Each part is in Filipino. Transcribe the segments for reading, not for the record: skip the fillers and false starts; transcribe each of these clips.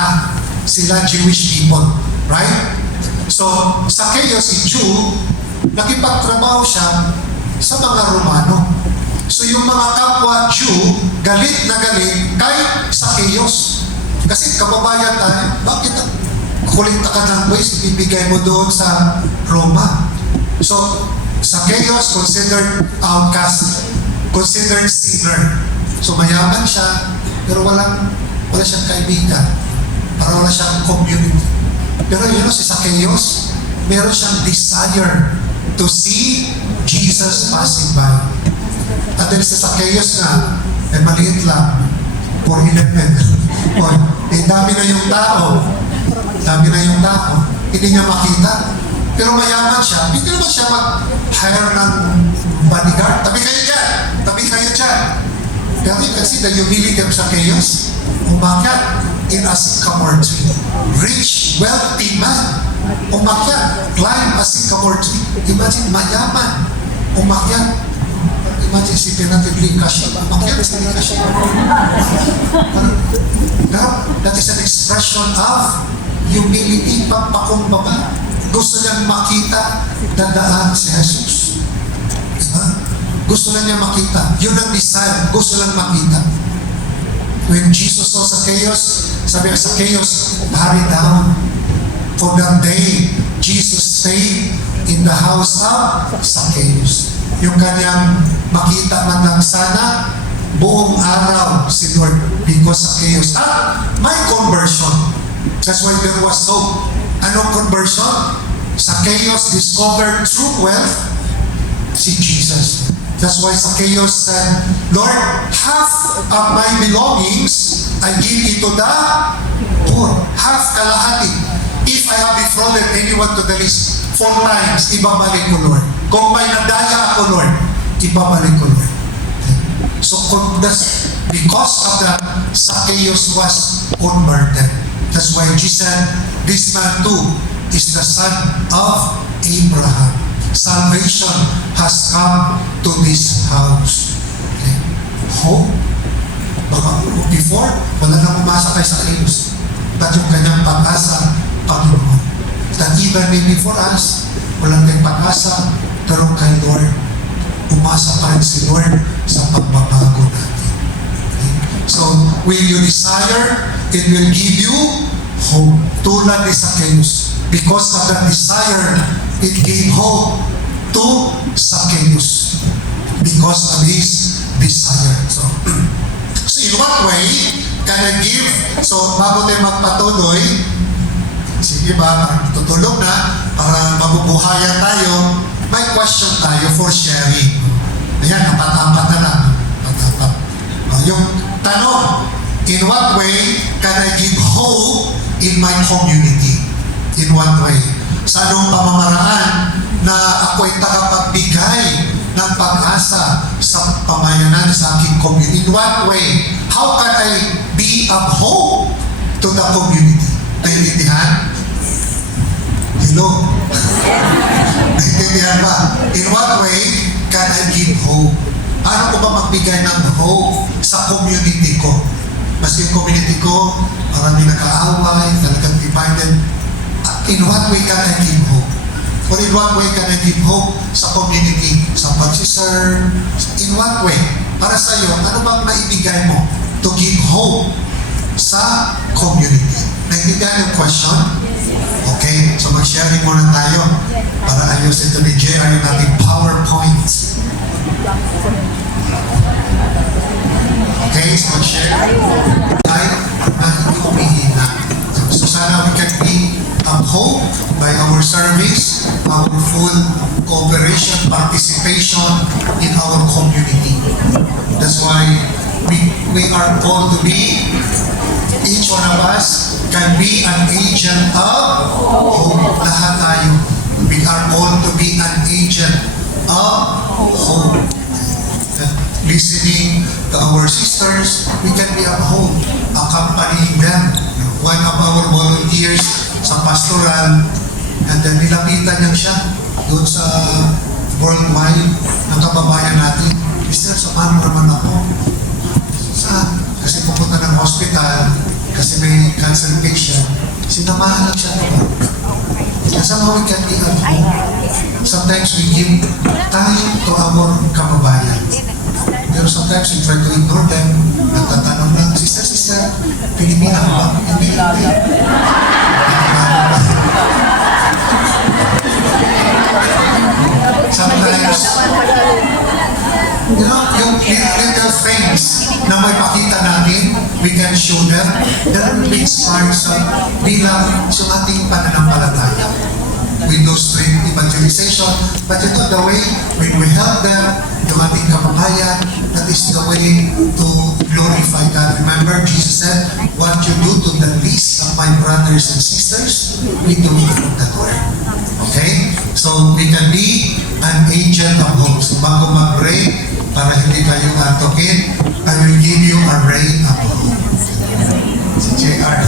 Israelita. Sila Jewish people. Right? So, Zacchaeus, si Jew, nakipagtrabaho siya sa mga Romano. So, yung mga kapwa Jew, galit na galit kay Zacchaeus. Kasi kababayan tayo, bakit kukulit ka ng ways, ibibigay mo doon sa Roma? So, Zacchaeus considered outcast, considered sinner. So, mayaman siya, pero wala siyang kaibigan. Para wala siyang community. Pero si Zacchaeus, meron siyang desire to see Jesus passing by. At then si Zacchaeus nga, maliit lang, for 11. Dami na yung tao. Hindi niya makita. Pero mayaman siya. Hindi naman siya mag-hire ng bodyguard. Tabi kayo dyan. Pero you can see the humility of Zacchaeus. Umakyat in a sycamore tree. Rich, wealthy man. Umakyat, climb a sycamore tree. Imagine, mayaman. Umakyat. Imagine si Penatibli Kasha. Umakyat si Kasha. Pero that is an expression of humility, pagpakumbaba. Gusto niyang makita dadaan si Jesus. Diba? Gusto na niya makita. Yun ang desire. Gusto lang makita. When Jesus saw Zacchaeus, sabi niya, Zacchaeus, hurry down. For that day, Jesus stayed in the house of Zacchaeus. Yung kanyang makita man lang sana, buong araw si Lord because Zacchaeus. My conversion. That's why there was hope. Anong conversion? Zacchaeus discovered true wealth, si Jesus. That's why Zacchaeus said, Lord, half of my belongings I give it to the poor. Half, kalahati. If I have defrauded anyone to the least 4 times, ibabalik ko, Lord. Kung may nadaya ako, Lord, ibabalik ko, Lord. So, because of that, Zacchaeus was converted. That's why Jesus said, this man too is the son of Abraham. Salvation has come to this house. Okay? Hope. Baka before, wala nang umasa kay Zacchaeus. But yung kanyang pag-asa, Panginoon. That even maybe for us, walang tayong pag-asa, pero kay Lord, umasa pa rin si Lord sa pagbabago natin. Okay? So, will you desire, it will give you hope. Tulad ni Zacchaeus. Because of that desire, it gave hope to Zacchaeus. Because of his desire. So in what way can I give? So, bago tayo magpatuloy, sige ba, tutulog na, para mabubuhayan tayo, may question tayo for sharing. Ayan, apat-apat na lang. Apat-apat. Yung tanong, in what way can I give hope in my community? In what way? Sa anong pamamaraan na ako'y tagapagbigay ng pag-asa sa pamayanan sa aking community? In what way? How can I be of hope to the community? Naintindihan? Hello? Naintindihan ba? In what way can I give hope? Ano ko ba magbigay ng hope sa community ko? Mas yung community ko, marami nag-aaway, talagang divided. In what way can I give hope? Or in what way can I give hope sa community, sa pag-serve? In what way? Para sa iyo, ano bang maibigay mo to give hope sa community? Naintindihan yung question? Okay, so mag-sharing muna tayo para ayusin ito ni Jerry yung ating PowerPoint. Okay, so mag-share. Tayo na hindi umihina. So sana we can be of hope by our service, our full cooperation, participation in our community. That's why we are called to be, each one of us can be an agent of hope. Lahat tayo. We are called to be an agent of hope. Listening to our sisters, we can be of hope, accompanying them. One of our volunteers sa pastoral, and then nilapitan niya siya doon sa worldwide ng kababayan natin. Mister, samahan mo naman ako. Saan? Kasi pupunta ng hospital, kasi may cancer patient, sinamahan lang siya naman. Somehow we can be sometimes we give time to our kababayan. Pero sometimes we try to ignore them. Nagtatanong lang, sister, Pilipina ka ba? Hindi. Sometimes, yung little things na may pakita natin, we can show them, that will be inspired sa bilang sa ating pananampalataya. We do street evangelization, but ito the way, when we help them, yung ating kababayan, that is the way to glorify God. Remember, Jesus said, what you do to the least of my brothers and sisters, we do it from that word. Okay? So, we can be an agent of hope. So, bago mag-pray, para hindi kayo antokin, I will give you a ray of hope. Si JR.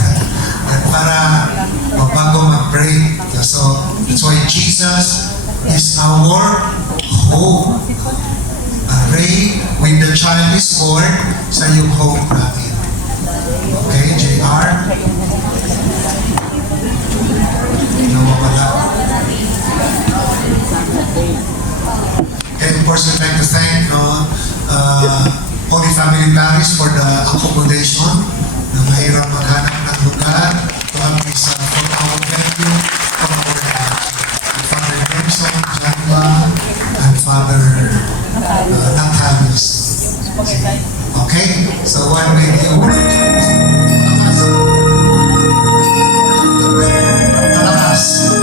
Para bago mag-pray. So, that's why Jesus is our hope. A ray, when the child is born, sa yung hope natin. Okay, JR? Nawawala. And of course, we'd like to thank Holy Family Parish for the accommodation na mahirap maghanap ng lugar to have this for our venue, for our Father Benson, Janba, and Father Natalius. Okay? So one video. Malakas.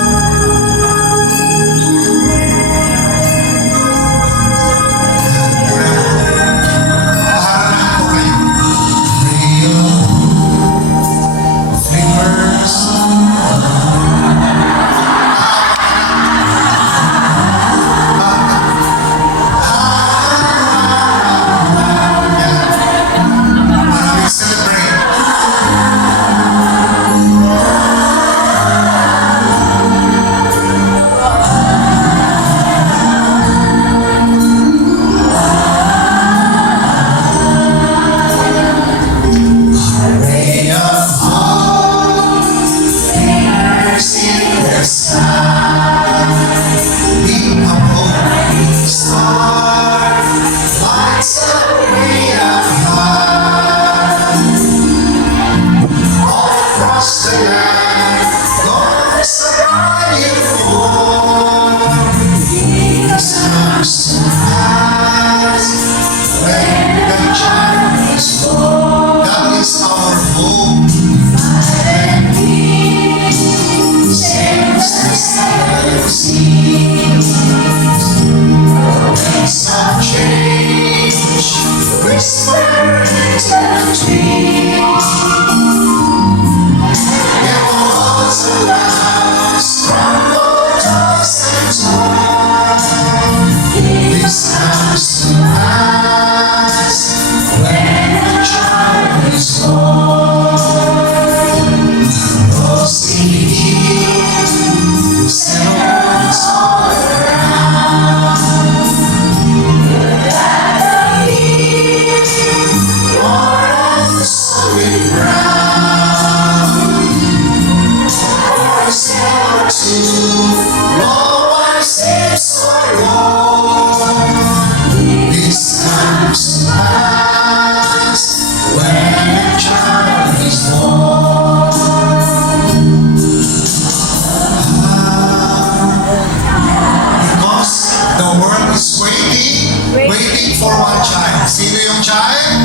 Waiting for one child. Sino yung child?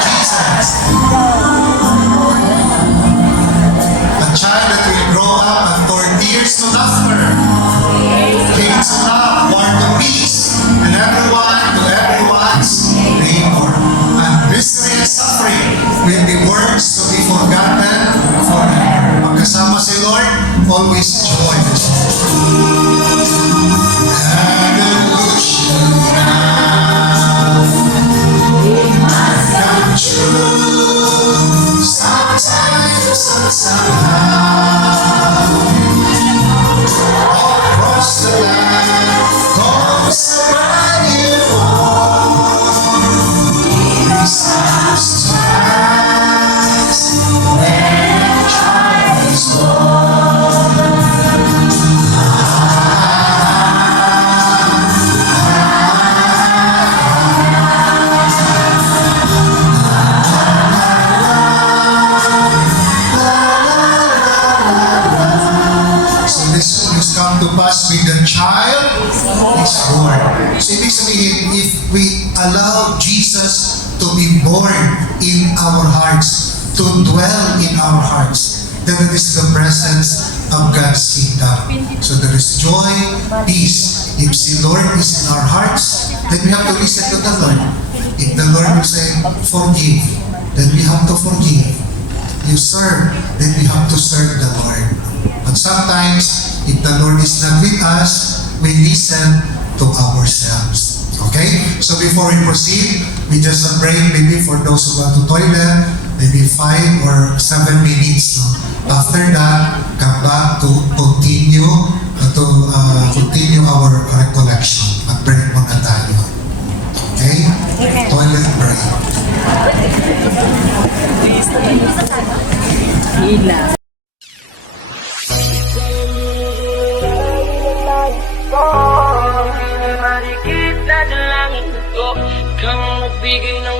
Jesus. A child that will grow up and turn tears to laughter, pains to love, war to peace, and everyone's neighbor. And misery and suffering will be words to be forgotten forever. Pagkasama si Lord, always joy. Across the land, comes the brand new morn. This time's past when to pass with the child is born. So ibig sabihin, if we allow Jesus to be born in our hearts, to dwell in our hearts, then it is the presence of God's kingdom. So there is joy, peace. If the Lord is in our hearts, then we have to listen to the Lord. If the Lord will say, forgive, then we have to forgive. You serve, then we have to serve the Lord. But sometimes, if the Lord is not with us, we listen to ourselves. Okay? So before we proceed, we just break maybe for those who want to toilet, maybe 5 or 7 minutes. No? After that, come back to continue our recollection. Mag-break muna tayo. Okay? Toilet break. Marikit na dalangin ko, kang magbigay ng